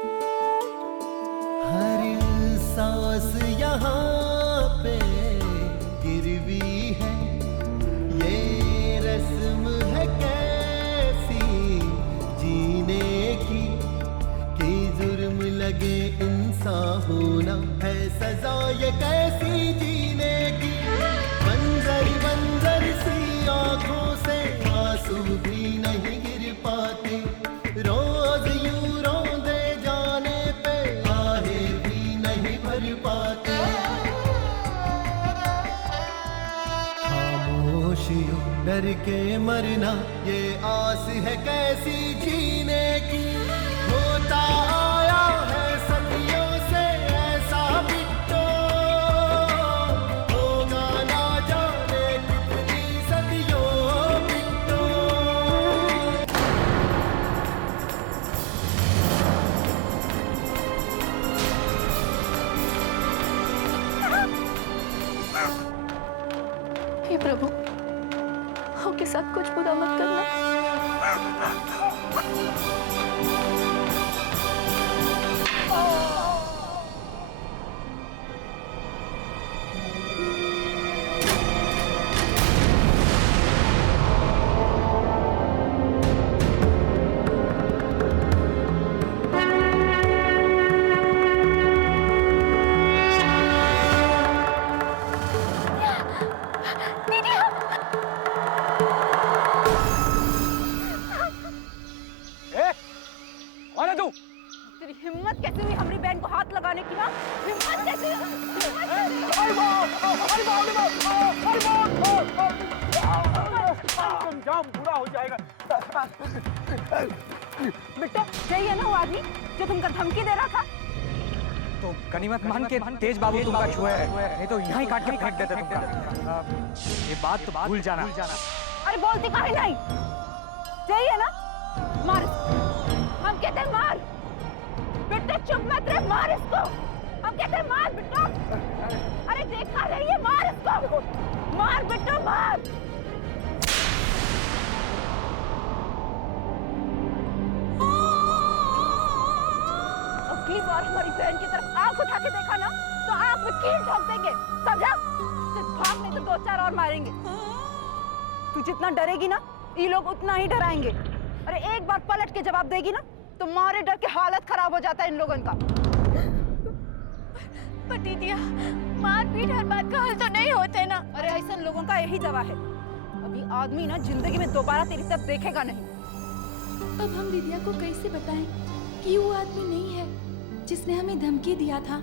हर सांस यहाँ पे गिरवी है, ये रस्म है कैसी जीने की, कि जुर्म लगे इंसान होना है सजा ये कैसी जीने की। मंजर मंजर सी आंखों से आंसू भी नहीं गिर पाते, रोज यूं रोंदे जाने पे आहे भी नहीं भर पाते। खामोशियों डर के मरना ये आस है कैसी जीने की। होता आया है सदियों से ऐसा बिट्टो, होगा ना जाने कितनी सदियों बिट्टो। हे प्रभु, आपके साथ कुछ बुरा मत करना। तेरी हिम्मत कैसे हुई हमारी बहन को हाथ लगाने की? हाँ, हिम्मत कैसे? अंजाम बुरा हो जाएगा। बेटा यही है ना वो आदमी जो तुमको धमकी दे रहा था? तो गनीमत मान के तेज बाबू तुमका छुए है, नहीं तो यहाँ ही काट के फेंक देते तुमका। ये बात तो भूल जाना। अरे बोलती काहे नहीं? यही है ना? मार, हम कहते हैं मार। बेटा चुप मत रहे, मार इसको। हम कहते हैं मार बेटा। अरे देखा रही है, मार इसको, मार बेटा मार। अगली बार हमारी बहन की तरफ आंख उठा के देखा ना तो आंख में कील ठोक देंगे, समझा? सिर्फ भाग नहीं तो दो चार और मारेंगे। तू जितना डरेगी ना ये लोग उतना ही डराएंगे। अरे एक बार पलट के जवाब देगी ना तो मारे डर के हालत खराब हो जाता है इन लोगों का। पर दीदिया, मारपीट हर बात का हल तो नहीं होते ना। अरे ऐसे लोगों का यही दवा है, अभी आदमी ना जिंदगी में दोबारा तेरी तरफ देखेगा नहीं। अब हम दीदिया को कैसे बताएं कि वो आदमी नहीं है जिसने हमें धमकी दिया था?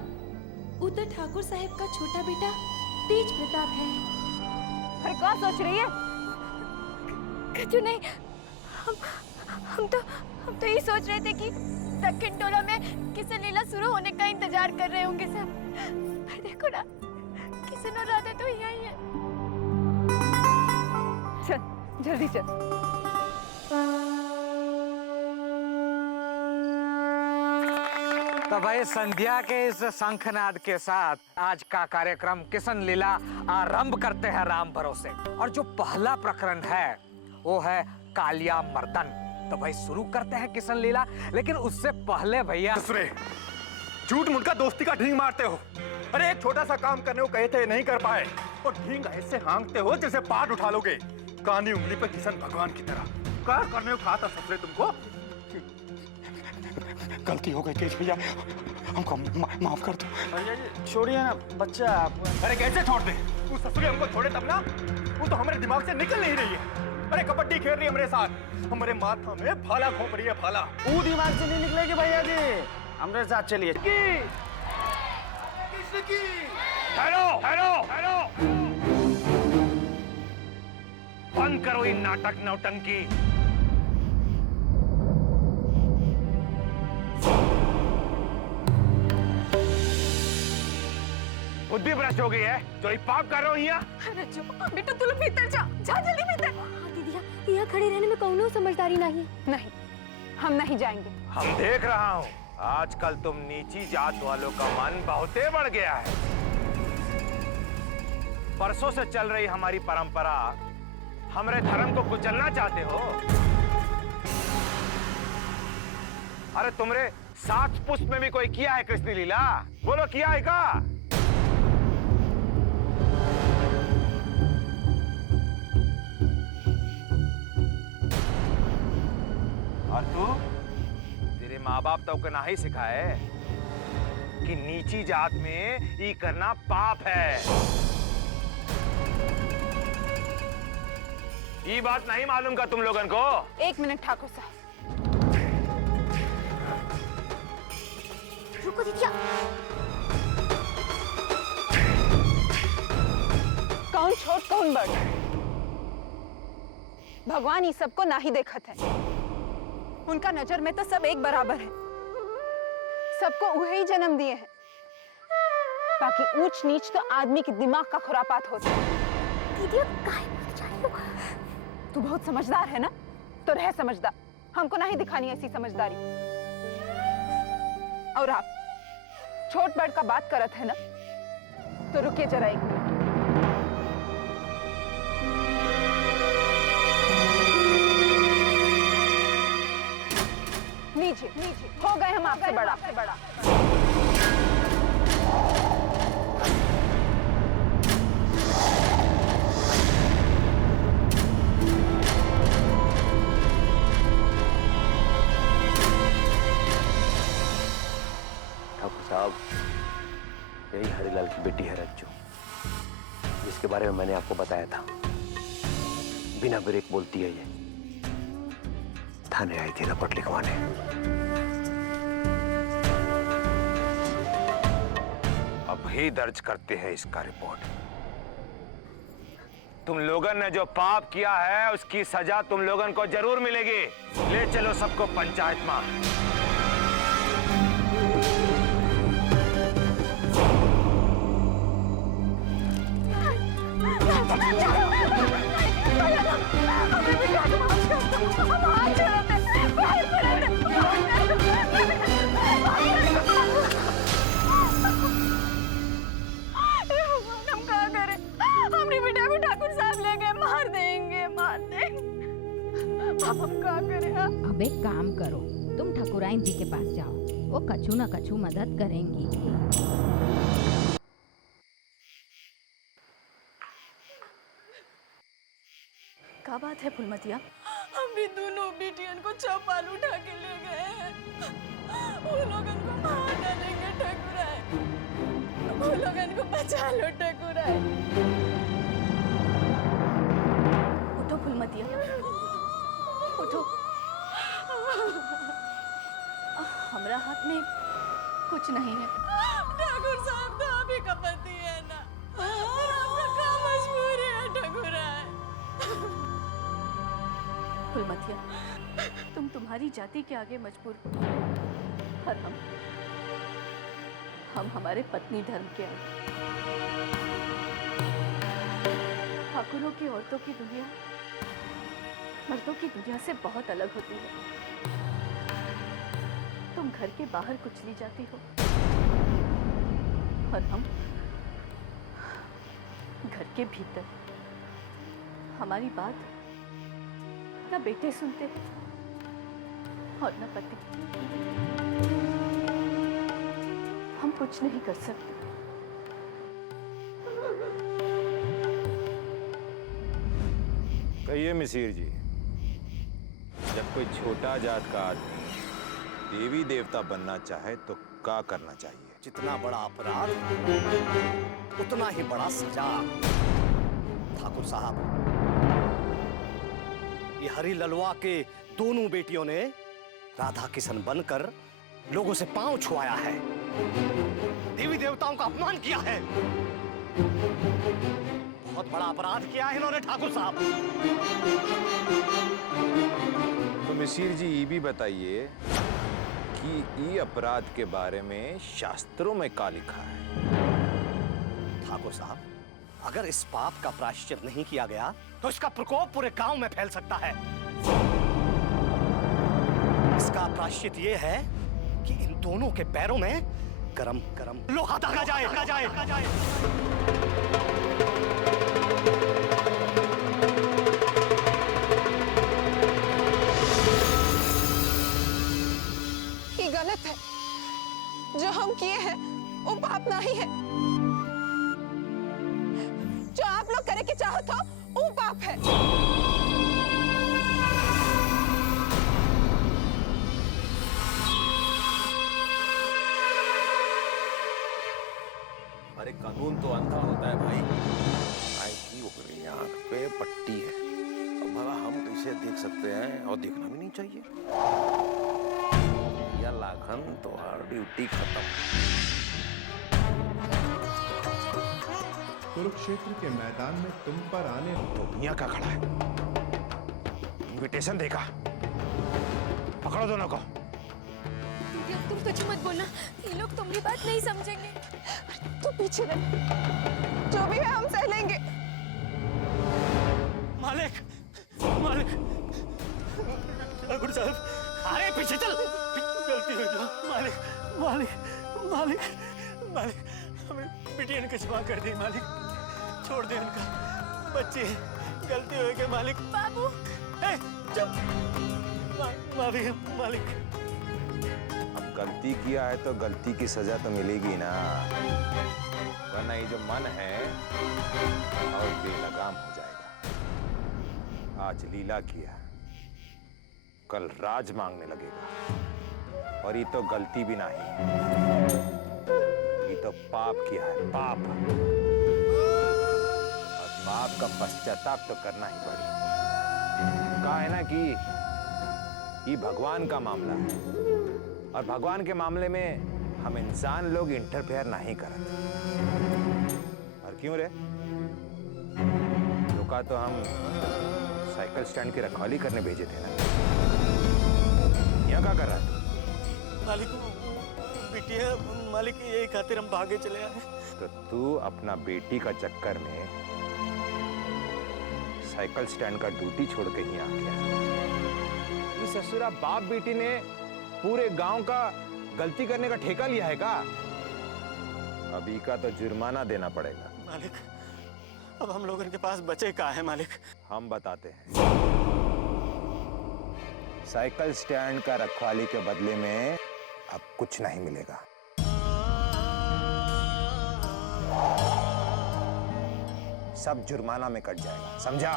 वो तो ठाकुर साहब का छोटा बेटा तेज प्रताप है। अरे क्या सोच रही है? कुछ नहीं, हम तो ये सोच रहे थे कि दक्षिण टोला में किशन लीला शुरू होने का इंतजार कर रहे होंगे सब। पर देखो ना, किशन और राधा तो यहीं है। चल जल्दी चल। तो भाई संध्या के इस शंखनाद के साथ आज का कार्यक्रम किशन लीला आरंभ करते हैं राम भरोसे। और जो पहला प्रकरण है वो है कालिया मर्दन। तो भाई शुरू करते हैं किशन लीला, लेकिन उससे पहले भैया झूठ मुनका दोस्ती का ढींग मारते हो। अरे एक छोटा सा काम करने को कहे थे नहीं कर पाए और ढींग ऐसे हाँकते हो जैसे पार उठा लोगे। कानी उंगली पर किशन भगवान की तरह। क्या करने को कहा था ससुरे तुमको? गलती हो गई तेज भैया, हमको माफ कर दो। छोड़िए ना बच्चा। अरे कैसे छोड़ दे? तू ससुरे हमको छोड़े तब ना। वो तो हमारे दिमाग से निकल नहीं रही है। अरे कबड्डी खेल रही है हमारे साथ, हमारे माथा में भाला घोंप रही है भाला। वो दिमाग से नहीं निकलेगी भैया जी, हमारे साथ चलिए। हेलो हेलो हेलो, बंद करो ये नाटक नौटंकी। बुद्धि भ्रष्ट हो गई है जो ये पाप कर रहे हो यहाँ। बेटा तू लोग भीतर जा, जा जल्दी भीतर। दीदिया, यहाँ खड़े रहने में कौनो समझदारी नहीं है। नहीं, हम नहीं जाएंगे। हम देख रहा हूँ आजकल तुम नीची जात वालों का मन बहुते बढ़ गया है। परसों से चल रही हमारी परंपरा, हमारे धर्म को कुचलना चाहते हो। अरे तुमरे सात पुष्प में भी कोई किया है कृष्ण लीला? बोलो किया है का? और तू, तेरे माँ बाप तो को ना ही सिखाए कि नीची जात में ये करना पाप है। ये बात नहीं मालूम का तुम लोगन को? 1 मिनट ठाकुर साहब। रुको दीदिया। कौन छोट कौन बड़? भगवान ये सबको ना ही देखत है। उनका नजर में तो सब एक बराबर है। सबको वही जन्म दिए हैं। बाकी ऊंच नीच तो आदमी के दिमाग का खुरापात होता है। दीदिया काहे बोल जा रही हो? तू बहुत समझदार है ना, तो रह समझदार। हमको नहीं दिखानी ऐसी समझदारी। और आप छोट बड़ का बात करत है ना, तो रुकिए जरा 1 मिनट। नीचे नीचे हो गए हम आपसे बड़ा। ठाकुर साहब, यही हरिलाल की बेटी है रज्जू, जिसके बारे में मैंने आपको बताया था। बिना ब्रेक बोलती है ये। थाने आई थी रपट लिखवाने। अब ही दर्ज करते हैं इसका रिपोर्ट। तुम लोगन ने जो पाप किया है उसकी सजा तुम लोगन को जरूर मिलेगी। ले चलो सबको पंचायत में। अब हम क्या करें? अब एक काम करो, तुम ठाकुराइन जी के पास जाओ, वो कछु न कछु मदद करेंगी। क्या बात है फुलमतिया? हम भी दोनों बेटियन को चौपाल उठा के ले गए हैं। वो लोगन को मार डालेंगे ठकुराए। वो लोगन को बचा लो ठकुराए। उठो फुलमतिया, उठो। हमरा हाथ में कुछ नहीं है। ठाकुर साहब तो आप ही का पति है ना, और आपका क्या मजबूरी है ठकुराए? फुलमतिया, तुम तुम्हारी जाति के आगे मजबूर हो, और हम हमारे पत्नी धर्म के आगे। ठाकुरों की औरतों की दुनिया मर्दों की दुनिया से बहुत अलग होती है। तुम घर के बाहर कुचली जाती हो, और हम घर के भीतर। हमारी बात न बेटे सुनते हैं और न पति। हम कुछ नहीं कर सकते। कहिए मिसिर जी, जब कोई छोटा जात का आदमी देवी देवता बनना चाहे तो क्या करना चाहिए? जितना बड़ा अपराध उतना ही बड़ा सजा। ठाकुर साहब, ये हरी ललवा के दोनों बेटियों ने राधा किशन बनकर लोगों से पांव छुआया है, देवी देवताओं का अपमान किया है। बहुत बड़ा अपराध किया है इन्होंने ठाकुर साहब। तो मिसिर जी ये भी बताइए कि ये अपराध के बारे में शास्त्रों में क्या लिखा है? ठाकुर साहब, अगर इस पाप का प्रायश्चित नहीं किया गया तो इसका प्रकोप पूरे गांव में फैल सकता है। इसका प्रायश्चित ये है कि इन दोनों के पैरों में गरम गरम लोहा दागा जाए। गलत है। जो हम किए हैं वो पाप नहीं है। जो आप लोग करे के चाहत हो वो पाप है। अरे कानून तो अंधा होता है भाई। भाई की उगली आंख पे पट्टी है, अब भला हम कैसे देख सकते हैं, और देखना भी नहीं चाहिए। या लाखन तुम्हारी ड्यूटी खत्म। कुरुक्षेत्र के मैदान में तुम पर आने तो मियां का खड़ा है, इनविटेशन देगा, पकड़ो दोनों को। दीदी अब तुम कुछ मत बोलना, ये लोग तुम्हारी बात नहीं समझेंगे। तू पीछे रह, जो भी है हम सह लेंगे। मालिक, मालिक, ठाकुर साहब, अरे पीछे चल। गलती हो गई मालिक, मालिक, मालिक, मालिक, हमें बिटिया ने क्षमा कर दी मालिक, छोड़ दे उनका बच्चे, गलती हो गई मालिक। बाबू चुप, माफी मालिक। अब गलती किया है तो गलती की सजा तो मिलेगी ना, वरना ये जो मन है और बेलगाम हो जाएगा। आज लीला किया, कल राज मांगने लगेगा, और ये तो गलती भी नहीं, ये तो पाप किया है, पाप। और पाप का पश्चाताप तो करना ही पड़ेगा। कहा है ना कि ये भगवान का मामला है, और भगवान के मामले में हम इंसान लोग इंटरफेयर नहीं करते। और क्यों रे, रुका तो हम साइकिल स्टैंड की रखवाली करने भेजे थे ना। यहाँ क्या कर रहा है? मालिक बिटिया, मालिक यही खातिर हम भागे चले आए। तो तू अपना बेटी का चक्कर में साइकिल स्टैंड का ड्यूटी छोड़ के ही आ गया। इस ससुरा बाप बेटी ने पूरे गांव का गलती करने का ठेका लिया है का? अभी का तो जुर्माना देना पड़ेगा। मालिक अब हम लोगों के पास बचे कहाँ है मालिक? हम बताते हैं। साइकिल स्टैंड का रखवाली के बदले में अब कुछ नहीं मिलेगा। सब जुर्माना में कट जाएगा, समझा?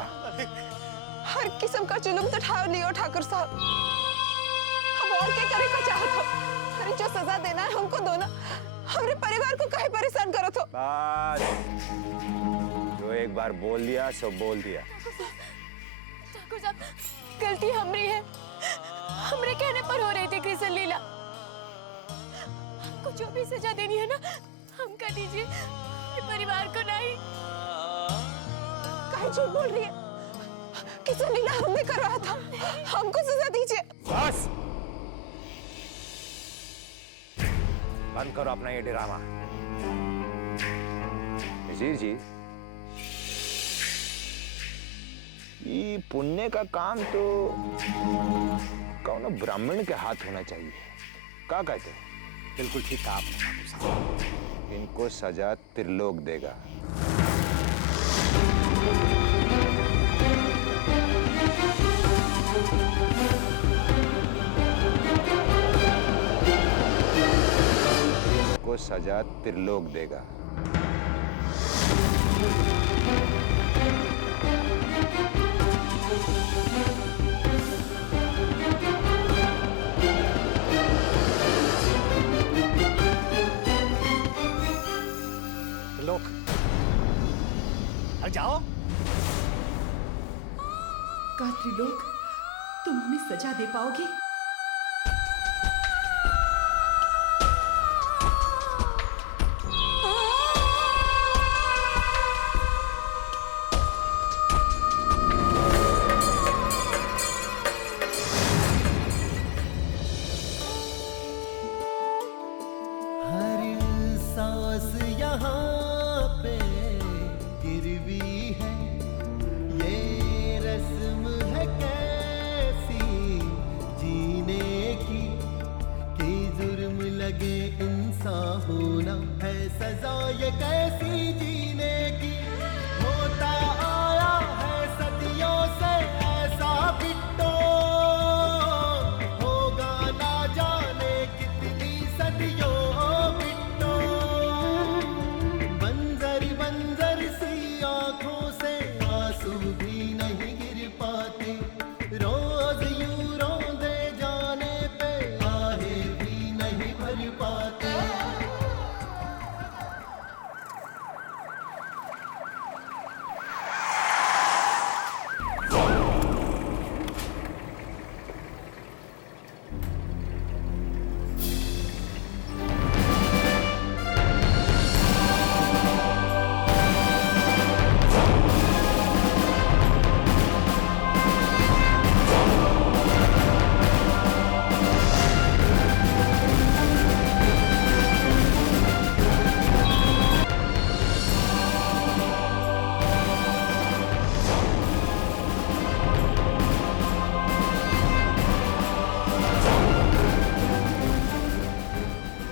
हर किस्म का जुल्म तो ठाव लियो ठाकुर साहब, हम और क्या करे का चाहत हो? अरे जो सजा देना है हमको दो ना, हमारे परिवार को काहे परेशान करो तो? बस, जो एक बार बोल दिया सो बोल दिया। ठाकुर साहब गलती हमारी है, हमरे कहने पर हो रही थी कृष्ण लीला। हमको जो भी सजा देनी है ना हम कर दीजिए, परिवार को नहीं। काहे झूठ बोल रही है? कृष्ण लीला हमने करवाया था, हमको सजा दीजिए। बस, बंद करो अपना ये ड्रामा। वजीर जी, ये पुण्य का काम तो कौन ब्राह्मण के हाथ होना चाहिए, क्या कहते हैं? बिल्कुल ठीक कहा आपने ठाकुर साहब। इनको सजा त्रिलोक देगा। इनको सजा त्रिलोक देगा। लोग जाओ। का त्रिलोक तुम हमें सजा दे पाओगे? हर सांस यहाँ पे गिरवी है, ये रस्म है कैसी जी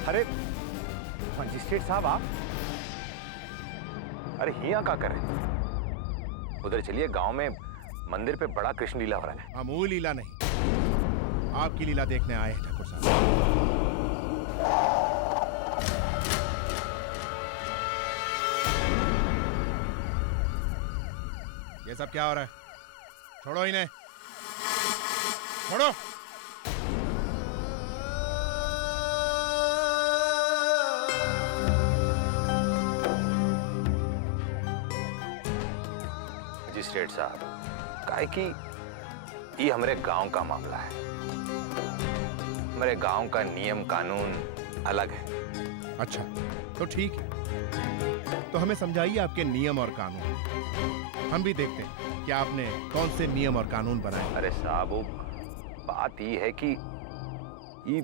अरे मजिस्ट्रेट साहब आप, अरे हिया क्या कर रहे हैं? उधर चलिए, गांव में मंदिर पे बड़ा कृष्ण लीला हो रहा है। अमूल लीला नहीं, आपकी लीला देखने आए हैं ठाकुर साहब। ये सब क्या हो रहा है? छोड़ो इन्हें, छोड़ो। मजिस्ट्रेट साहब, काहे कि ये हमारे गांव का मामला है। हमारे गांव का नियम कानून अलग है। अच्छा, तो ठीक है, तो हमें समझाइए आपके नियम और कानून। हम भी देखते हैं कि आपने कौन से नियम और कानून बनाए। अरे साहब, वो बात ये है कि ये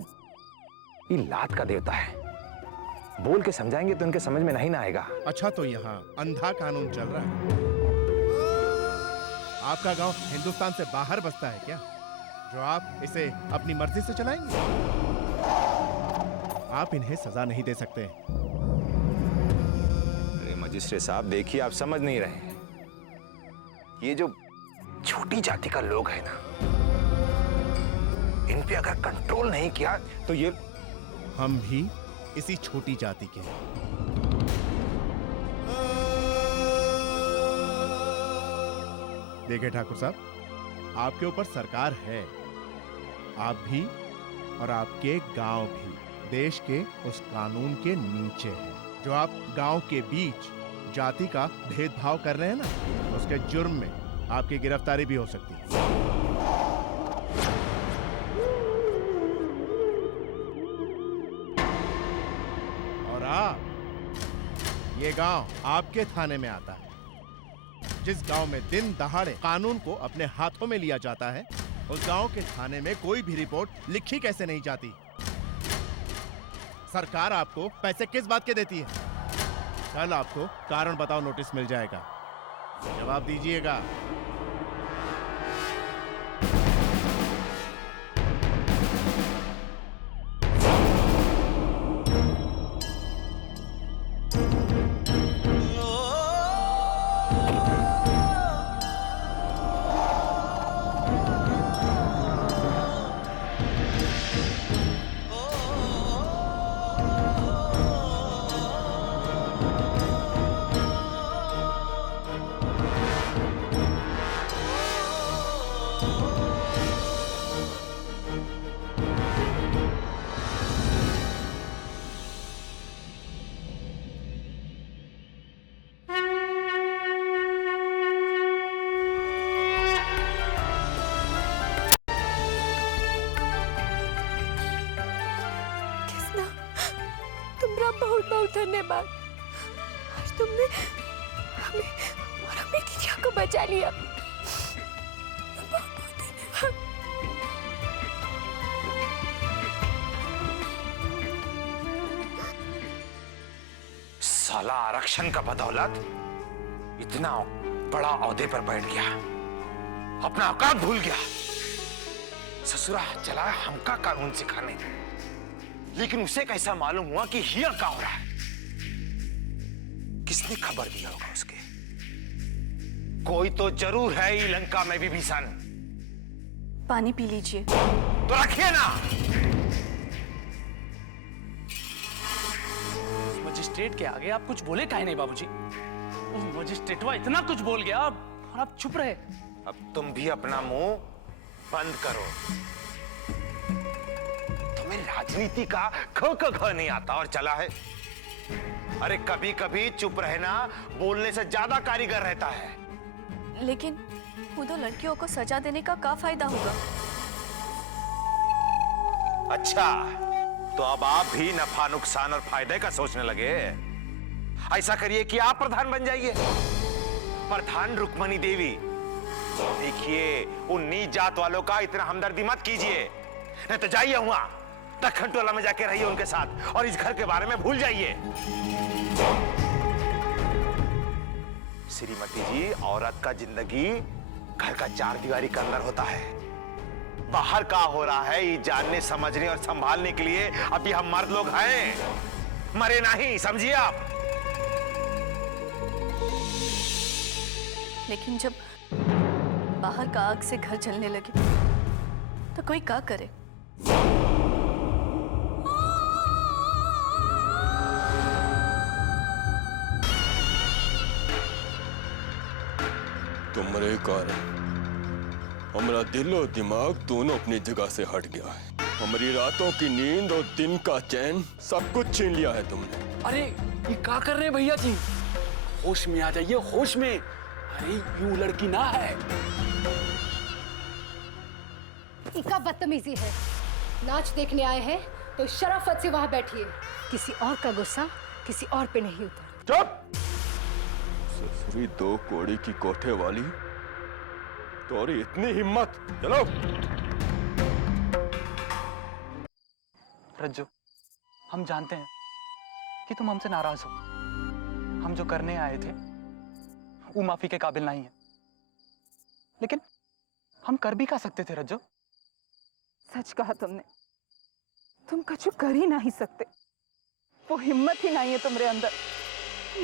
लात का देवता है। बोल के समझाएंगे तो उनके समझ में नहीं ना आएगा। अच्छा, तो यहाँ अंधा कानून चल रहा है। आपका गांव हिंदुस्तान से बाहर बसता है क्या, जो आप इसे अपनी मर्जी से चलाएंगे? आप इन्हें सजा नहीं दे सकते। अरे मजिस्ट्रेट साहब, देखिए आप समझ नहीं रहे हैं। ये जो छोटी जाति का लोग है ना, इन पे अगर कंट्रोल नहीं किया तो ये हम भी इसी छोटी जाति के हैं। देखिए ठाकुर साहब, आपके ऊपर सरकार है, आप भी और आपके गांव भी देश के उस कानून के नीचे है। जो आप गांव के बीच जाति का भेदभाव कर रहे हैं ना, उसके जुर्म में आपकी गिरफ्तारी भी हो सकती है। और आप, ये गांव आपके थाने में आता है। जिस गांव में दिन दहाड़े कानून को अपने हाथों में लिया जाता है, उस गांव के थाने में कोई भी रिपोर्ट लिखी कैसे नहीं जाती? सरकार आपको पैसे किस बात के देती है? कल आपको कारण बताओ नोटिस मिल जाएगा, जवाब दीजिएगा। बहुत बहुत धन्यवाद। आज तुमने हमें और अपनी दीदिया को बचा लिया। बहुत बहुत धन्यवाद। साला आरक्षण का बदौलत इतना बड़ा ओहदे पर बैठ गया, अपना औकात भूल गया। ससुरा चला हमका कानून सिखाने, लेकिन उसे कैसा मालूम हुआ कि हिया क्या हो रहा है? किसने खबर दिया होगा उसके? कोई तो जरूर है ये लंका में भी भीषण। पानी पी लीजिए। तो रखिए ना। मजिस्ट्रेट के आगे आप कुछ बोले काहे नहीं बाबूजी? मजिस्ट्रेटवा इतना कुछ बोल गया और आप चुप रहे। अब तुम भी अपना मुंह बंद करो। तुम्हें राजनीति का ख ख ख नहीं आता और चला है। अरे कभी कभी चुप रहना बोलने से ज्यादा कारीगर रहता है। लेकिन वो दो लड़कियों को सजा देने का क्या फायदा होगा? अच्छा, तो अब आप भी नफा नुकसान और फायदे का सोचने लगे। ऐसा करिए कि आप प्रधान बन जाइए, प्रधान रुक्मणी देवी। देखिए, उन नीच जात वालों का इतना हमदर्दी मत कीजिए, नहीं तो जाइए वहां दखन टोला में जाके रहिए उनके साथ और इस घर के बारे में भूल जाइए। श्रीमती जी, औरत का जिंदगी घर का चार दीवारी के अंदर होता है। बाहर का हो रहा है ये जानने समझने और संभालने के लिए अभी हम मर्द लोग हैं, मरे नहीं, समझिए आप। लेकिन जब बाहर का आग से घर जलने लगे तो कोई क्या करे? तुम्हारे कारण हमारा दिल और दिमाग दोनों अपनी जगह से हट गया है। हमारी रातों की नींद और दिन का चैन सब कुछ छीन लिया है तुमने। अरे ये क्या कर रहे हैं भैया जी? होश में आ जाइए, होश में। अरे यूं लड़की ना है। इका बदतमीजी है। नाच देखने आए हैं तो शराफत से वहां बैठिए। किसी और का गुस्सा किसी और पे नहीं उतर। चुप! ससुरी दो कोड़ी की कोठे वाली, तो इतनी हिम्मत! चलो। रज्जू, हम जानते हैं कि तुम हमसे नाराज हो। हम जो करने आए थे वो माफी के काबिल नहीं है, लेकिन हम कर भी क्या सकते थे रज्जू? सच कहा तुमने। तुम कछु कर ही नहीं सकते। वो हिम्मत ही नहीं है तुम्हारे अंदर,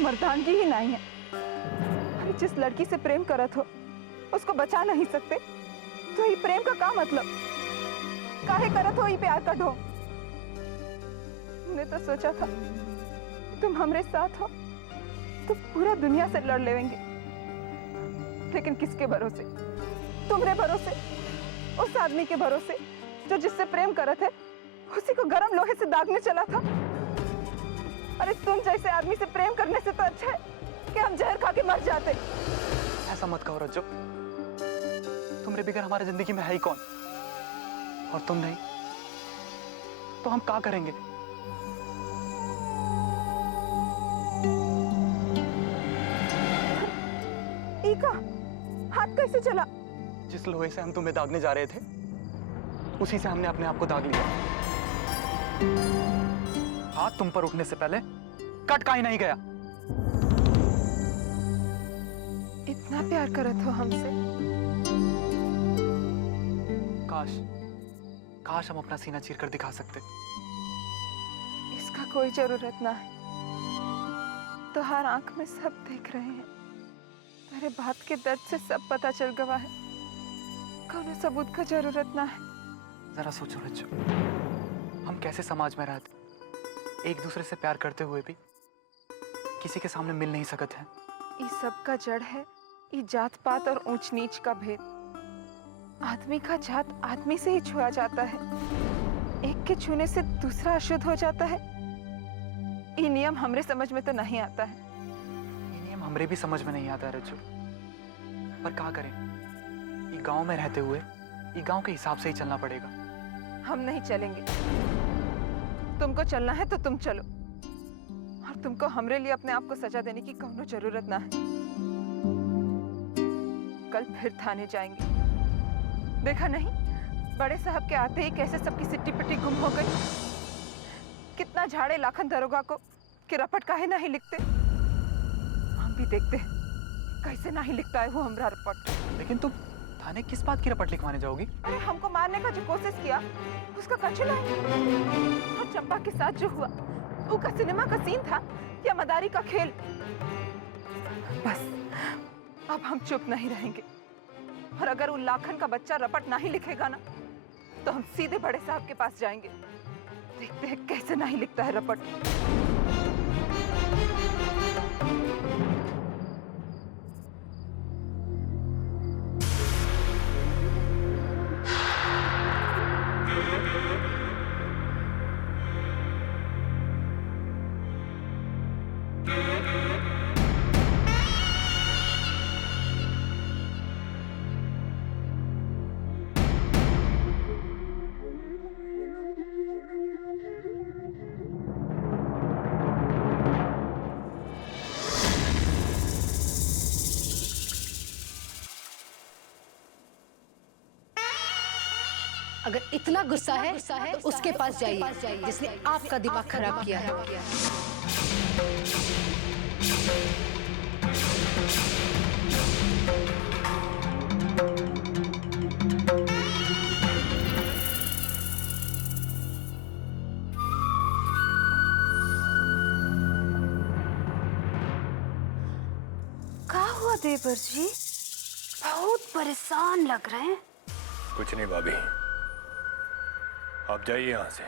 मर्दानगी ही नहीं है। अरे जिस लड़की से प्रेम करत हो उसको बचा नहीं सकते तो ये प्रेम का क्या मतलब? काहे करत हो ये प्यार का ढोंग? मैंने तो सोचा था तुम हमरे साथ हो तो पूरा दुनिया से लड़ लेंगे, लेकिन किसके भरोसे? तुम्हारे भरोसे, उस आदमी के भरोसे जो जिससे प्रेम करत है उसी को गरम लोहे से दागने चला था। अरे तुम जैसे आदमी से प्रेम करने से तो अच्छा है कि हम जहर खा के मर जाते। ऐसा मत कहो रज्जू, तुम्हारे बिगर हमारी जिंदगी में है ही कौन? और तुम नहीं तो हम क्या करेंगे? ईका, हाथ कैसे चला? जिस लोहे से हम तुम्हें दागने जा रहे थे उसी से हमने अपने आप को दाग लिया। हाथ तुम पर उठने से पहले कट का ही नहीं गया। इतना प्यार करत हो हमसे? काश हम अपना सीना चीर कर दिखा सकते। इसका कोई जरूरत ना है। तो हर आंख में सब देख रहे हैं। तेरे बात के दर्द से सब पता चल गया है। कौनो सबूत का जरूरत ना है। जरा सोचो रज्जू, हम कैसे समाज में रहते, एक दूसरे से प्यार करते हुए भी किसी के सामने मिल नहीं सकते हैं। इस सब का जड़ है ये जात पात और ऊंच नीच का भेद। आदमी का जात आदमी से ही छुआ जाता है। एक के छूने से दूसरा अशुद्ध हो जाता है। ये नियम हमरे समझ में तो नहीं आता है। ये नियम हमरे भी समझ में नहीं आता है रज्जू, पर क्या करें? ये गांव में रहते हुए ये गांव के हिसाब से ही चलना पड़ेगा। हम नहीं चलेंगे। तुमको चलना है तो तुम चलो, और तुमको हमरे लिए अपने आप को सजा देने की कौनो जरूरत ना है। कल फिर थाने जाएंगे। देखा नहीं बड़े साहब के आते ही कैसे सबकी सिट्टी पिट्टी गुम हो गई। कितना झाड़े लाखन दरोगा को कि रपट काहे नहीं लिखते। हम भी देखते हैं कैसे नहीं लिखता है वो हमरा रपट। लेकिन तुम थाने किस बात की रपट लिखवाने जाओगी? अरे हमको मारने का जो कोशिश किया उसका कचुला है। और चंपा के साथ जो हुआ वो का सिनेमा का सीन था या मदारी का खेल? बस अब हम चुप नहीं रहेंगे। और अगर वो लाखन का बच्चा रपट नहीं लिखेगा ना तो हम सीधे बड़े साहब के पास जाएंगे। देखते हैं कैसे नहीं लिखता है रपट। अगर इतना गुस्सा है तो उसके पास जाइए जिसने आपका दिमाग खराब किया है। देवर जी, बहुत परेशान लग रहे हैं। कुछ नहीं भाभी, आप जाइए यहाँ से।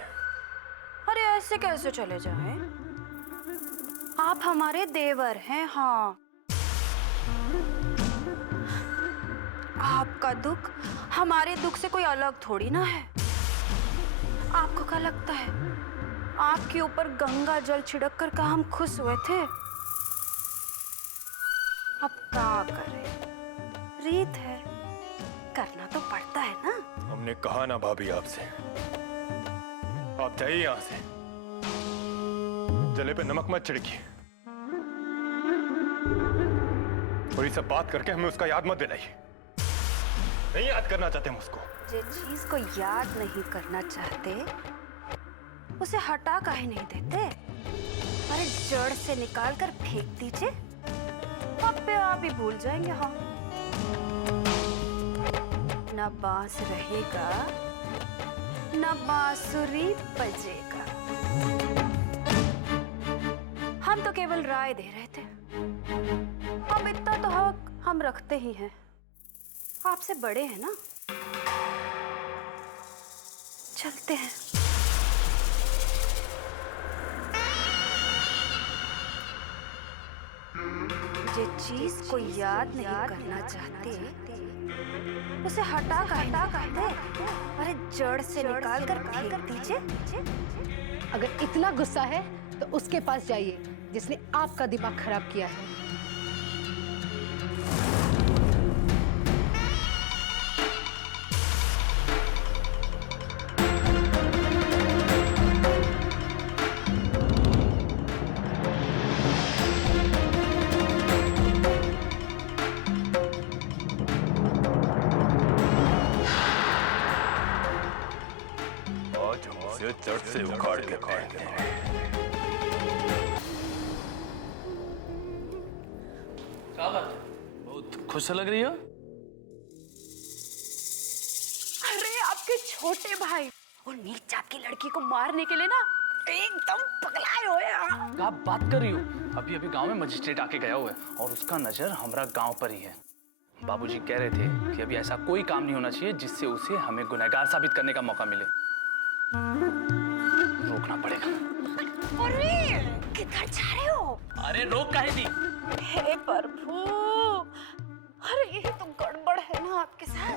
अरे ऐसे कैसे चले जाएं? आप हमारे देवर हैं। हाँ, आपका दुख हमारे दुख से कोई अलग थोड़ी ना है। आपको क्या लगता है आपके ऊपर गंगा जल छिड़क कर का हम खुश हुए थे? अब क्या करें, रीत है, करना तो पड़ता है ना। हमने कहा ना भाभी आपसे, आप जाइए यहाँ से। जले पे नमक मत छिड़किए और ये सब बात करके हमें उसका याद मत दिलाइए। नहीं याद करना चाहते हम उसको। जिस चीज को याद नहीं करना चाहते उसे हटा काहे नहीं देते? अरे जड़ से निकाल कर फेंक दीजिए, अपने आप ही भूल जाएंगे। हाँ, न बांस रहेगा न बांसुरी बजेगा। हम तो केवल राय दे रहे थे। अब इतना तो हक हम रखते ही हैं, आपसे बड़े हैं ना। चलते हैं। जिस चीज को याद नहीं करना चाहते उसे हटा दे। अरे जड़ से निकाल कर फेंक दीजिए। अगर इतना गुस्सा है तो उसके पास जाइए जिसने आपका दिमाग खराब किया है। जड़ से उखाड़ के खाएंगे। क्या बात है, बहुत खुश लग रही हो? अरे आपके छोटे भाई और नीच जात की लड़की को मारने के लिए ना एकदम पगलाए हुए हैं। क्या बात कर रही हो? अभी अभी गांव में मजिस्ट्रेट आके गया हुआ है और उसका नजर हमारा गांव पर ही है। बाबूजी कह रहे थे कि अभी ऐसा कोई काम नहीं होना चाहिए जिससे उसे हमें गुनहगार साबित करने का मौका मिले। रोकना पड़ेगा। अरे किधर जा रहे हो? अरे रोक काहे दी? हे प्रभु, अरे ये तो गड़बड़ है ना आपके साथ।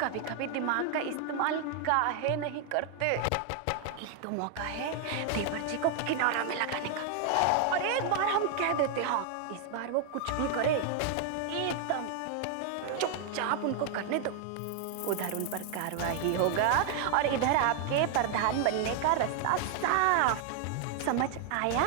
कभी कभी दिमाग का इस्तेमाल काहे नहीं करते? ये तो मौका है देवर जी को किनारा में लगाने का। और एक बार हम कह देते, हाँ इस बार वो कुछ भी करे एकदम चुपचाप उनको करने दो। उधर उन पर कार्रवाई होगा और इधर आपके प्रधान बनने का रास्ता साफ। समझ आया?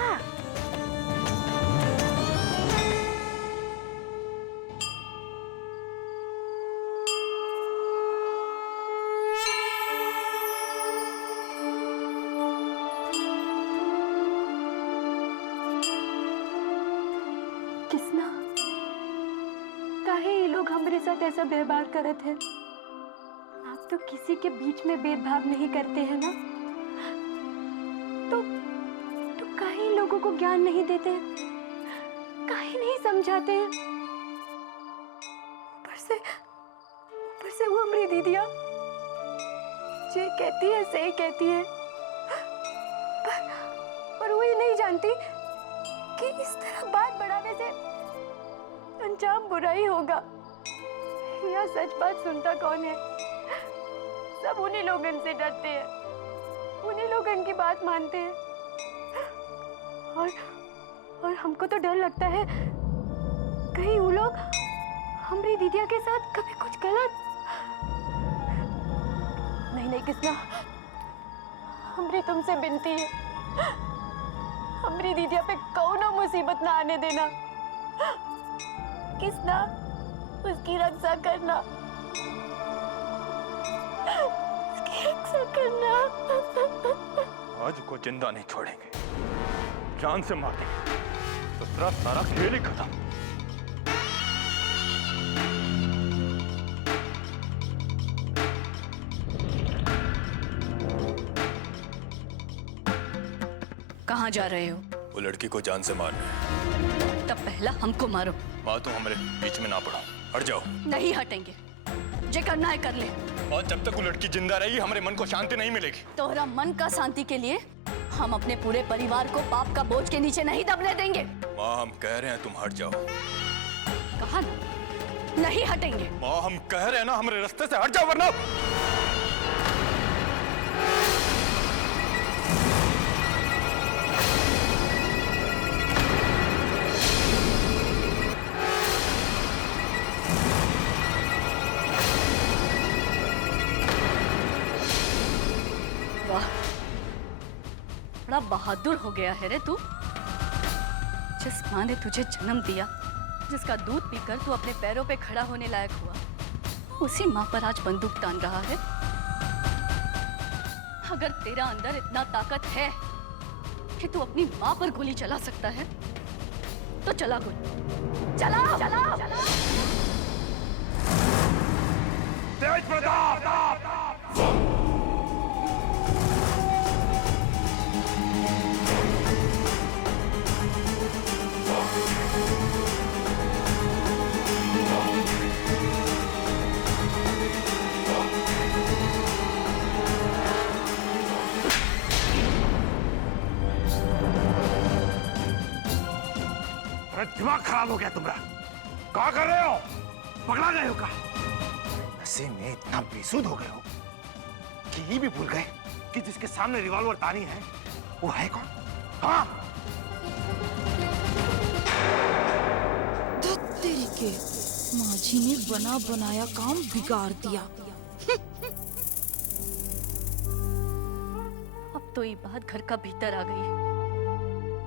किसना काहे ये लोग हमारे साथ ऐसा व्यवहार करे थे? आप तो किसी के बीच में भेदभाव नहीं करते हैं ना, तो काहे लोगों को ज्ञान नहीं देते हैं? काहे नहीं समझाते हैं? ऊपर से वो हमारी दीदिया जो कहती है सही कहती है, पर वो ये नहीं जानती कि इस तरह बात बढ़ाने से अंजाम बुरा ही होगा। यह सच बात सुनता कौन है? सब उन्हीं लोगन से डरते हैं, उन्हीं लोगन की बात मानते हैं। और हमको तो डर लगता है कहीं वो लोग हमारी दीदिया के साथ कभी कुछ गलत। नहीं किसना, हमारी तुमसे विनती है, हमारी दीदिया पे कौनो मुसीबत ना आने देना। किसना उसकी रक्षा करना, उसकी रक्षा करना। आज को जिंदा नहीं छोड़ेंगे, जान से मार देंगे तो तेरा सारा खेल ही खत्म। कहाँ जा रहे हो? वो लड़की को जान से मारना है। तब पहला हमको मारो। माँ तुम हमारे बीच में ना पड़ो, हट जाओ। नहीं हटेंगे, जे करना है कर ले। और जब तक वो लड़की जिंदा रहेगी हमारे मन को शांति नहीं मिलेगी। तोहरा मन का शांति के लिए हम अपने पूरे परिवार को पाप का बोझ के नीचे नहीं दबने देंगे। माँ हम कह रहे हैं तुम हट जाओ। कहा नहीं हटेंगे। माँ हम कह रहे हैं ना हमारे रास्ते से हट जाओ वरना। वाह, बड़ा बहादुर हो गया है रे तू। जिस माँ ने तुझे जन्म दिया, जिसका दूध पीकर तू अपने पैरों पे खड़ा होने लायक हुआ, उसी माँ पर आज बंदूक तान रहा है। अगर तेरा अंदर इतना ताकत है कि तू अपनी माँ पर गोली चला सकता है, तो चला गोली, चला, चला, चला। तेज प्रताप! दिमाग खराब हो गया तुम्हारा। क्या कर रहे हो? पकड़ा गए हो का? नशे में इतना बेसुध हो गए हो कि ये भी भूल गए कि जिसके सामने रिवॉल्वर तानी है वो है कौन? हाँ? तेरी के माझी ने बना बनाया काम बिगाड़ दिया। अब तो ये बात घर का भीतर आ गई।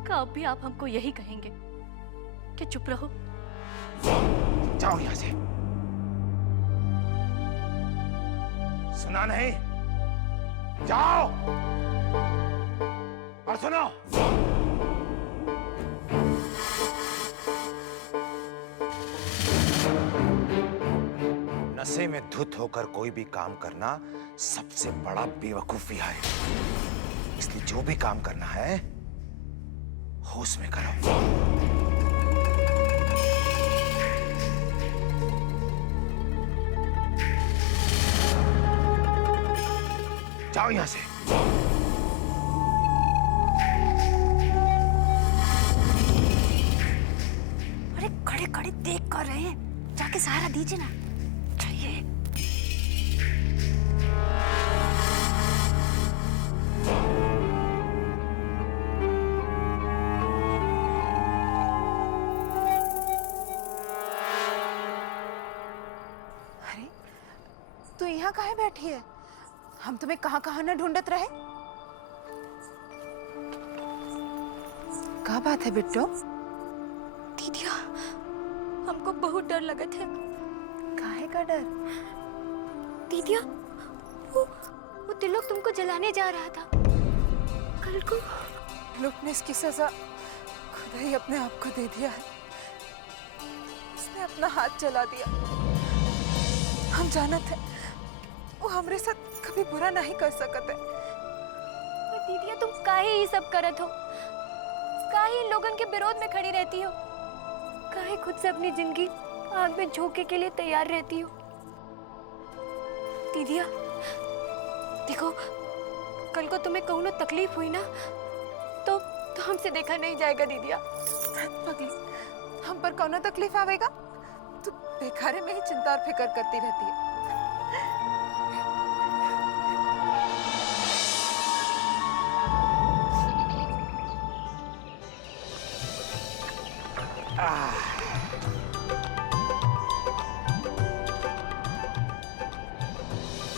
क्या अब भी आप हमको यही कहेंगे कि चुप रहो? जाओ यहां से। सुना नहीं? जाओ और सुनो। नशे में धुत होकर कोई भी काम करना सबसे बड़ा बेवकूफी है। इसलिए जो भी काम करना है होश में करो। जाओ यहां से। अरे खड़े खड़े देख कर रहे हैं, जाके सहारा दीजिए ना। चाहिए अरे तू यहाँ काहे बैठी है? हम तुम्हें कहाँ कहाँ न ढूंढत रहे। क्या बात है बिट्टो? दीदिया, हमको बहुत डर लगत है। काहे का डर? दीदिया, वो तिलक तुमको जलाने जा रहा था कल को। तिलक ने इसकी सजा खुद ही अपने आप को दे दिया है। उसने अपना हाथ जला दिया। हम जानत है वो हमरे साथ कभी बुरा नहीं कर सकते। दीदिया, तुम काहे ये सब करत हो? काहे इन लोगन के विरोध में खड़ी रहती हो? काहे खुद से अपनी जिंदगी आग में झोंके के लिए तैयार रहती हो? दीदिया, देखो, कल को तुम्हें कहूँ तकलीफ हुई ना तो हमसे देखा नहीं जाएगा दीदिया। पगली, हम पर कौन तकलीफ आवेगा? तू बेकारे में ही चिंता और फिक्र करती रहती है।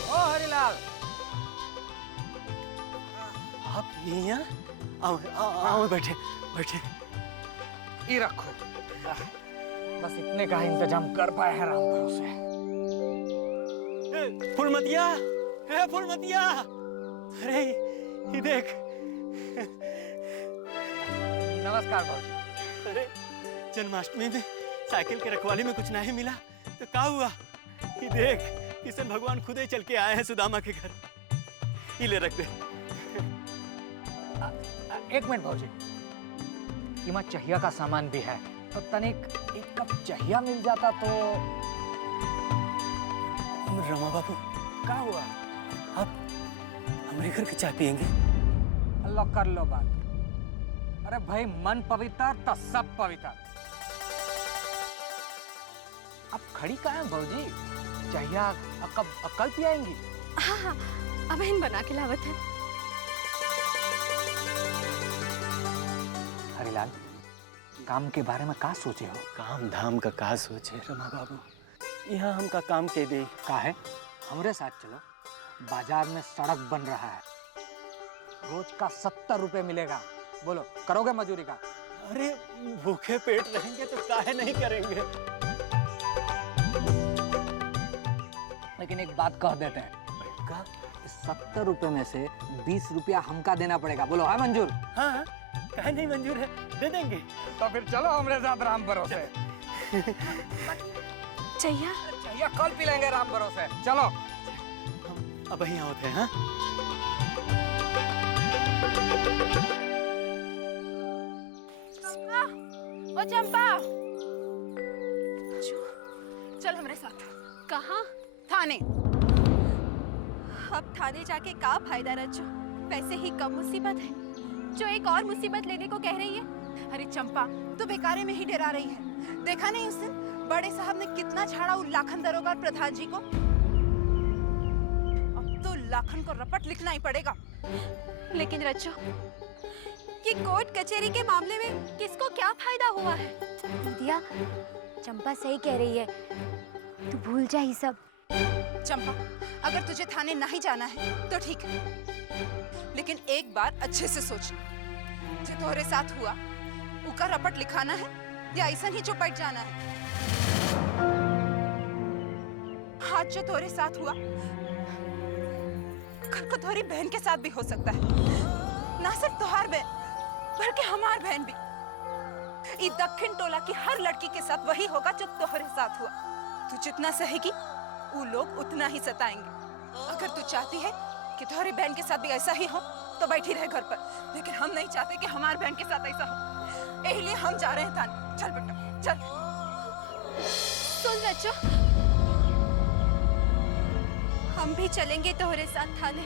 ओ हरिलाल, आप यहाँ? आओ आओ आओ, बैठे बैठे। ये रखो। बस इतने का इंतजाम कर पाए हैं राम भरोसे। फुलमतिया, है फुलमतिया। अरे ये देख। नमस्कार भाजी। अरे जन्माष्टमी में साइकिल के रखवाली में कुछ नहीं मिला तो क्या हुआ? ये देख, किशन भगवान खुद ही चल के आए हैं सुदामा के घर। ये ले रख दे। एक मिनट भाजी, इमा चाहिया का सामान भी है, तो तनिक एक कप चाहिया मिल जाता तो। रमा बाबू, क्या हुआ? आप हमारे घर की चाय पियेंगे? अल्लाह कर लो बात। अरे भाई, मन पवित्र तो सब पवित्र। अब खड़ी कहाँ है भौजी? चाहिया कल पियाएंगी? हाँ हाँ, अब इन बना के लावत है। हरिलाल, काम के बारे में का सोचे हो? काम धाम का का सोचे रमा बाबू, यहाँ हमका काम के दे। का है? हमरे साथ चलो, बाजार में सड़क बन रहा है, रोज का 70 रुपए मिलेगा। बोलो, करोगे मजूरी का? अरे भूखे पेट रहेंगे तो काहे नहीं करेंगे। लेकिन एक बात कह देते हैं, 70 रुपए में से 20 रुपया हमका देना पड़ेगा। बोलो, है मंजूर? हाँ, काहे नहीं मंजूर है, दे देंगे। तो फिर चलो हमारे साथ राम भरोसे। चाहिए कल पी लेंगे राम भरोसे। चलो अब यहीं आओ थे। हाँ, ओ चंपा, चल हमारे साथ। कहाँ? थाने। अब थाने जाके का फायदा रज्जू? वैसे ही कम मुसीबत है जो एक और मुसीबत लेने को कह रही है। अरे चंपा, तू बेकारे में ही डरा रही है। देखा नहीं उस दिन बड़े साहब ने कितना झाड़ा उन लाखन दरोगा और प्रधान जी को? अब तो लाखन को रपट लिखना ही पड़ेगा। लेकिन रज्जू, ये कोर्ट कचहरी के मामले में किसको क्या फायदा हुआ है? दीदिया, चंपा सही कह रही है, तू भूल जा ही सब। चंपा, अगर तुझे थाने नहीं जाना है तो ठीक है, लेकिन एक बार अच्छे से सोच, जो तुम्हारे साथ हुआ उका रपट लिखाना है या ऐसा ही चुपट जाना है? आज जो तुम्हारे साथ हुआ कल को तुम्हारी बहन के साथ भी हो सकता है। ना सिर्फ तुम्हार बहन बल्कि हमार बहन भी। इस दक्षिण टोला की हर लड़की के साथ वही होगा जो तुम्हारे साथ हुआ। तू जितना सहेगी वो लोग उतना ही सताएंगे। अगर तू चाहती है कि तुम्हारी बहन के साथ भी ऐसा ही हो तो बैठी रहे घर पर, लेकिन हम नहीं चाहते कि हमारी बहन के साथ ऐसा हो। यही लिए हम जा रहे हैं थाने। चल बेटा, चल। सुन रज्जू, हम भी चलेंगे तुम्हारे साथ थाने।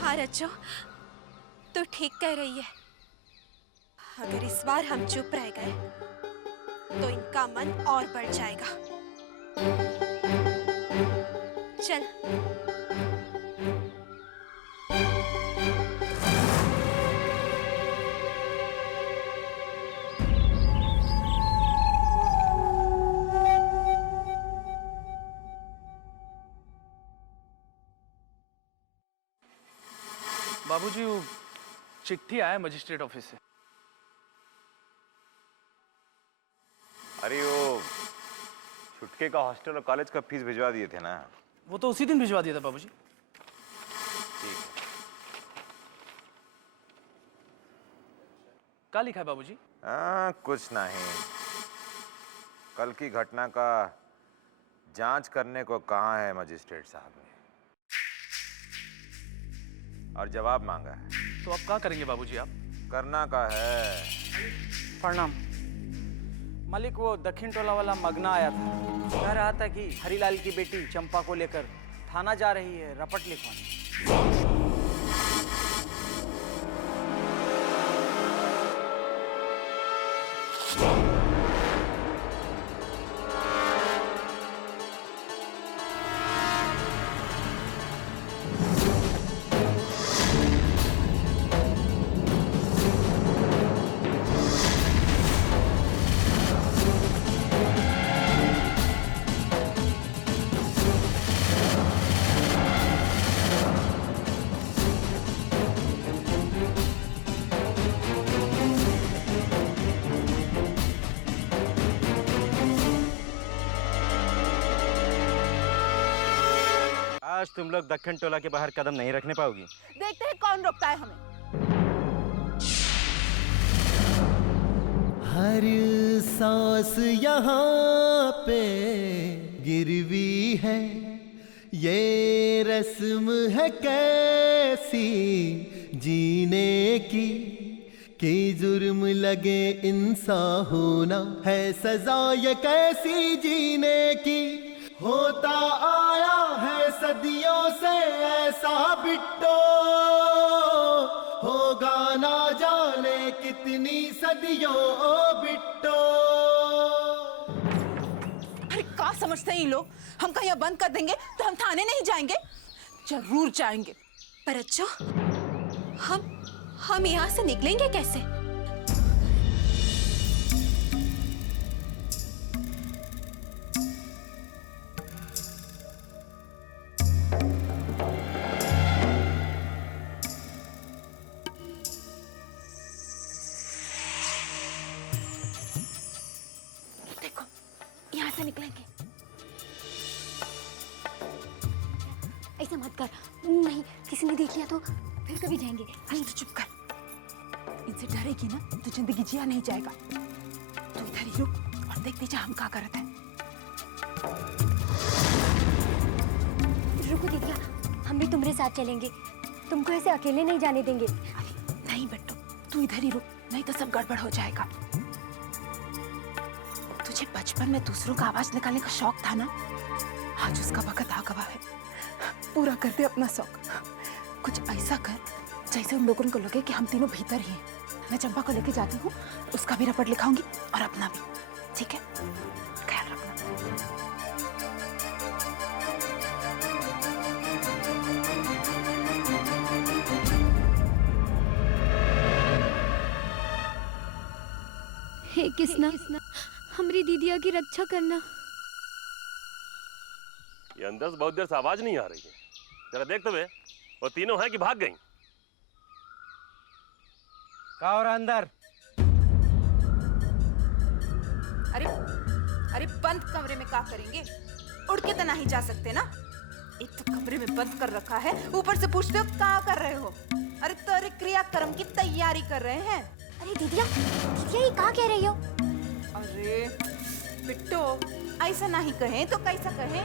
हाँ रज्जू, तू ठीक कह रही है। अगर इस बार हम चुप रह गए तो इनका मन और बढ़ जाएगा। चल। बाबूजी, वो चिट्ठी आया मजिस्ट्रेट ऑफिस से। अरे वो छुटके का हॉस्टल और कॉलेज का फीस भिजवा दिए थे ना? वो तो उसी दिन भिजवा दिया था बाबूजी। ठीक है। क्या लिखा है बाबूजी? कुछ नहीं। कल की घटना का जांच करने को कहा है मजिस्ट्रेट साहब ने, और जवाब मांगा है। तो अब क्या करेंगे बाबूजी? आप करना का है। प्रणाम मालिक। वो दक्षिण टोला वाला मगना आया था, कह रहा था कि हरिलाल की बेटी चंपा को लेकर थाना जा रही है रपट लिखवाने। आज तुम लोग दक्षिण टोला के बाहर कदम नहीं रखने पाओगी। देखते हैं कौन रोकता है हमें। हर सांस यहाँ पे गिरवी है, ये रस्म है कैसी जीने की, कि जुर्म लगे इंसान होना है सजा ये कैसी जीने की। होता आया है सदियों से ऐसा बिट्टो, होगा ना जाने कितनी सदियों ओ बिट्टो। अरे क्या समझते हैं ये लोग? हम कहीं बंद कर देंगे तो हम थाने नहीं जाएंगे? जरूर जाएंगे। पर अच्छो, हम यहाँ से निकलेंगे कैसे? देखो, यहाँ से निकलेंगे। ऐसा मत कर, नहीं किसी ने देख लिया तो फिर कभी जाएंगे। अरे तो चुप कर, इनसे डरेगी ना तो जिंदगी जिया नहीं जाएगा। तू इधर ही रुक और देखते जा हम क्या करते हैं। रुको दीदिया, हम भी तुम्हारे साथ चलेंगे, तुमको ऐसे अकेले नहीं जाने देंगे। नहीं बेटू, तू इधर ही रुक, नहीं तो सब गड़बड़ हो जाएगा। तुझे बचपन में दूसरों का आवाज निकालने का शौक था ना, आज उसका वक्त आ गया है। पूरा कर दे अपना शौक। कुछ ऐसा कर जैसे उन लोगों को लगे कि हम तीनों भीतर ही हैं। मैं चंपा को लेके जाती हूँ, उसका भी रपट लिखाऊंगी और अपना भी, ठीक है? ख्याल रखना। हे कृष्णा, हमारी दीदिया की रक्षा करना। ये अंदर से बहुत देर से आवाज नहीं आ रही है, जरा देख तो वे, वो तीनों हैं कि भाग गई? क्या हो रहा अंदर? अरे बंद कमरे में क्या करेंगे? उड़ के तो नहीं जा सकते ना। एक तो कमरे में बंद कर रखा है, ऊपर से पूछते हो क्या कर रहे हो? अरे तेरे क्रियाक्रम की तैयारी कर रहे हैं। अरे दीदिया ये क्या कह रही हो? अरे बिट्टो, ऐसा नहीं कहें तो कैसा कहें?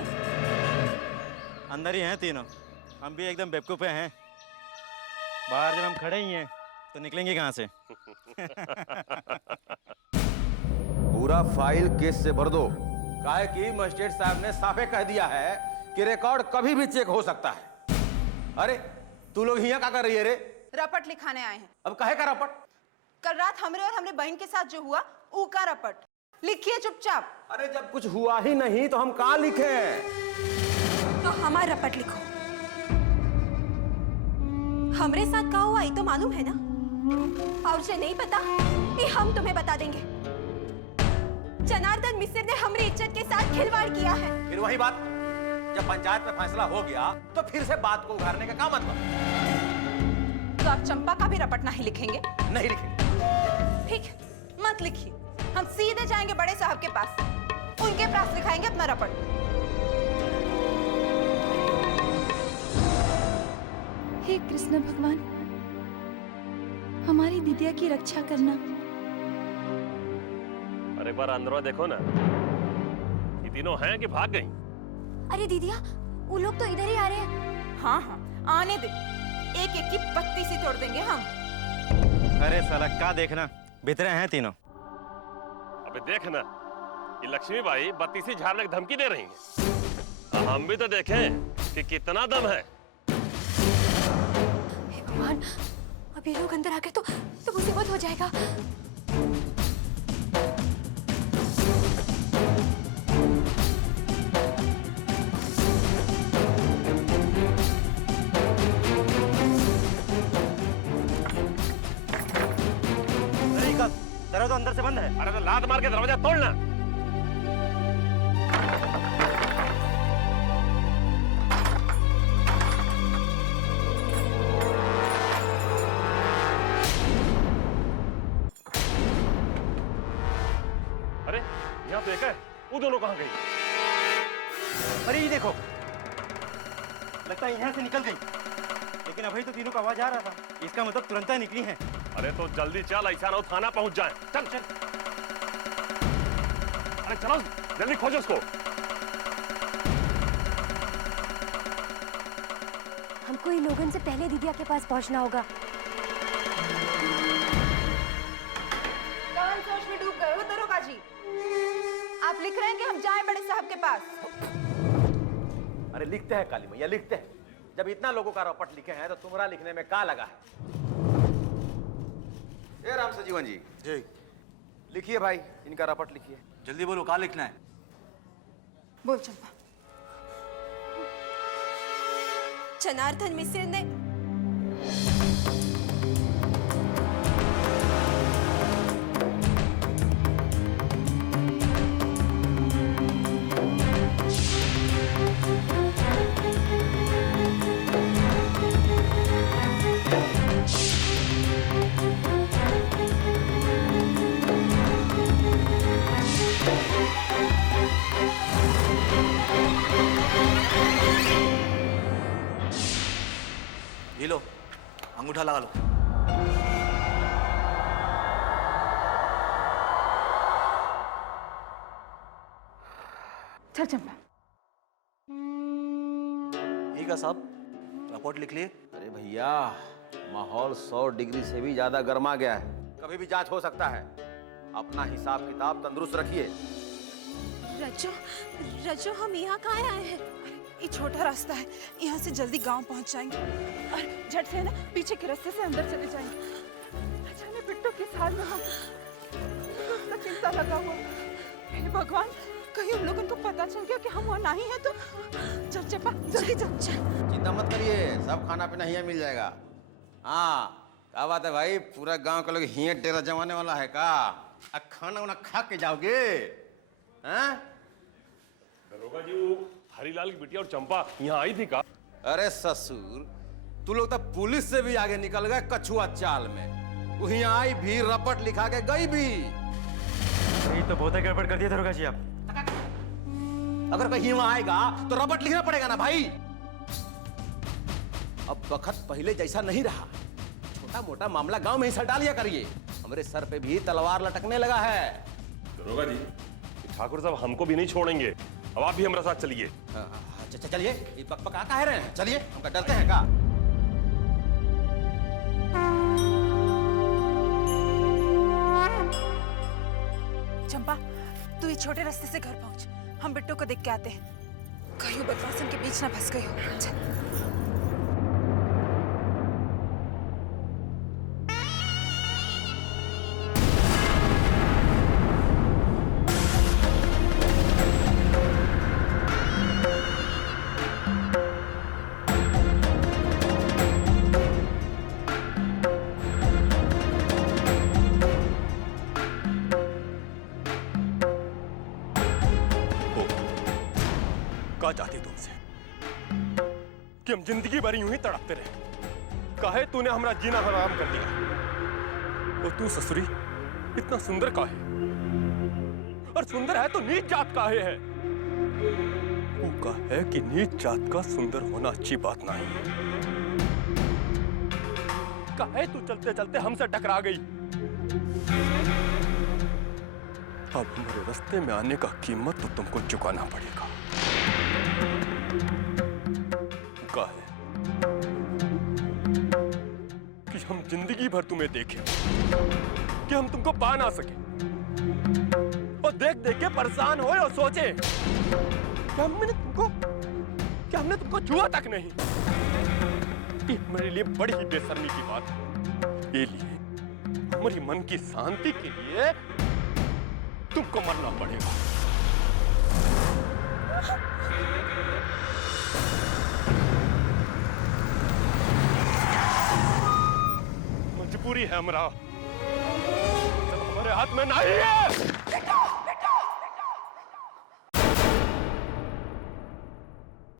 अंदर ही हैं तीनों, हम भी एकदम बेवकूफ हैं। बाहर जब हम खड़े ही हैं तो निकलेंगे कहाँ से? पूरा फाइल केस से भर दो। काहे कि मजिस्ट्रेट साहब ने साफे कह दिया है कि रिकॉर्ड कभी भी चेक हो सकता है। अरे तू लोग यहाँ क्या कर रही है रे? रपट लिखाने आए हैं। अब काहे का रपट? कल रात हमरे और हमरे बहन के साथ जो हुआ ऊ का रपट लिखिए चुपचाप। अरे जब कुछ हुआ ही नहीं तो हम कहाँ लिखें? तो हमारा रपट लिखो। हमरे साथ क्या हुआ ये तो मालूम है ना, और जो नहीं पता ये हम तुम्हें बता देंगे। जनार्दन मिश्र ने हमारी इज्जत के साथ खिलवाड़ किया है। फिर वही बात, जब पंचायत में फैसला हो गया तो फिर से बात को उघाड़ने का क्या मतलब? तो आप चंपा का भी रपट नहीं लिखेंगे? नहीं लिखेंगे। ठीक, मत लिखिए, हम सीधे जाएंगे बड़े साहब के पास, उनके पास लिखाएंगे अपना रपट। हे कृष्ण भगवान, हमारी दीदिया की रक्षा करना। अरे एक बार अंदर देखो ना, ये तीनों हैं कि भाग गई? अरे दीदिया, वो लोग तो इधर ही आ रहे हैं। हाँ हाँ, आने दे, एक एक की पत्ती सी तोड़ देंगे हम। अरे साला क्या देखना, भीतर हैं तीनों। अबे देखना, ये लक्ष्मी बाई बत्तीसी झाड़ने की धमकी दे रही है। हम भी तो देखें कि कितना दम है। हे भगवान, अब ये लोग अंदर आ गए तो मुसीबत हो जाएगा। दरवाजा अंदर से बंद है। अरे तो लात मार के दरवाजा तोड़ना। अरे यहाँ तो एक है, वो दोनों कहाँ गई? अरे ये देखो, लगता है यहाँ से निकल गई, लेकिन अभी तो तीनों का आवाज आ रहा था, इसका मतलब तुरंत ही निकली है। अरे तो जल्दी चल, ऐसा ना हो थाना पहुंच जाए। चल चल, अरे चलो जल्दी खोजो उसको। हमको इन लोगों से पहले दीदिया के पास पहुंचना होगा। सोच में डूब गए हो दरोगा जी? आप लिख रहे हैं कि हम जाएं बड़े साहब के पास? अरे लिखते हैं काली मैया, लिखते हैं। जब इतना लोगों का रपट लिखे हैं तो तुम्हारा लिखने में क्या लगा है? ए राम सजीवन जी, जी लिखिए भाई, इनका रपट लिखिए। जल्दी बोलो, क्या लिखना है? बोल चंपा। जनार्दन मिश्र ने ये लो, अंगूठा लगा लो। चल चंपा। ठीक है साहब, रिपोर्ट लिख लिए। अरे भैया, माहौल 100 डिग्री से भी ज्यादा गर्मा गया है, कभी भी जांच हो सकता है। अपना हिसाब किताब तंदुरुस्त रखिए। रज्जो, रज्जो हम यहाँ कहाँ आए हैं? ये छोटा रास्ता है, यहाँ से जल्दी गांव पहुँच जाएंगे और झट से ना पीछे के रास्ते से अंदर चले जाएंगे। जाने बिट्टू किस हाल में हो, उसका चिंता लगा हुआ। हे भगवान, कहीं उन लोगों को पता चल गया कि हम वहाँ नहीं है तो। चल चप्पा, जल्दी चल। चिंता मत करिए, सब खाना पीना यहाँ मिल जाएगा। हाँ, क्या बात है भाई, पूरा गांव का लोग हिया डेरा जमाने वाला है का? खाना वाना खा के जाओगे? हैं? दरोगा जी, वो हरीलाल की बिटिया और चंपा यहाँ आई थी का? अरे ससुर, तू लोग तो पुलिस से भी आगे निकल गए कछुआ चाल में। वो यहाँ आई भी, रपट लिखा के गई भी। ये तो बहुत गड़बड़ कर दिया दरोगा जी आप। अगर कहीं वहां आएगा तो रपट लिखना पड़ेगा ना भाई। अब वक्त पहले जैसा नहीं रहा, छोटा मोटा मामला गांव में ही सर डालिया करिए। हमारे सर पे भी तलवार लटकने लगा है। दरोगा जी, ठाकुर साहब हमको भी नहीं छोड़ेंगे, अब आप भी हमारे साथ चलिए। चलिए, ये बकबका कह रहे हैं? चलिए, हमका डरते हैं का? चंपा, तू ये छोटे रास्ते से घर पहुंच, हम बिट्टू को देख के आते हैं। कहीं बदमाशन के बीच ना फंस गई हो। चल। क्या चाहती तुमसे कि हम जिंदगी भर यूं ही तड़पते रहे? काहे तूने हमारा जीना हराम कर दिया? और तू ससुरी इतना सुंदर काहे? और सुंदर है तो नीच जात काहे है? वो काहे कि नीच जात का सुंदर होना अच्छी बात नहीं है। काहे तू चलते चलते हमसे टकरा गई? अब हमारे रास्ते में आने का कीमत तो तुमको चुकाना पड़ेगा। का है कि हम जिंदगी भर तुम्हें देखें, कि हम तुमको पा ना सके, और देख देख के परेशान हो और सोचे कि हमने तुमको छुआ तक नहीं। ये मेरे लिए बड़ी ही बेशर्मी की बात है। ये लिए हमारी मन की शांति के लिए तुमको मरना पड़ेगा। मजबूरी है हमरा, सब हमारे हाथ में नहीं है।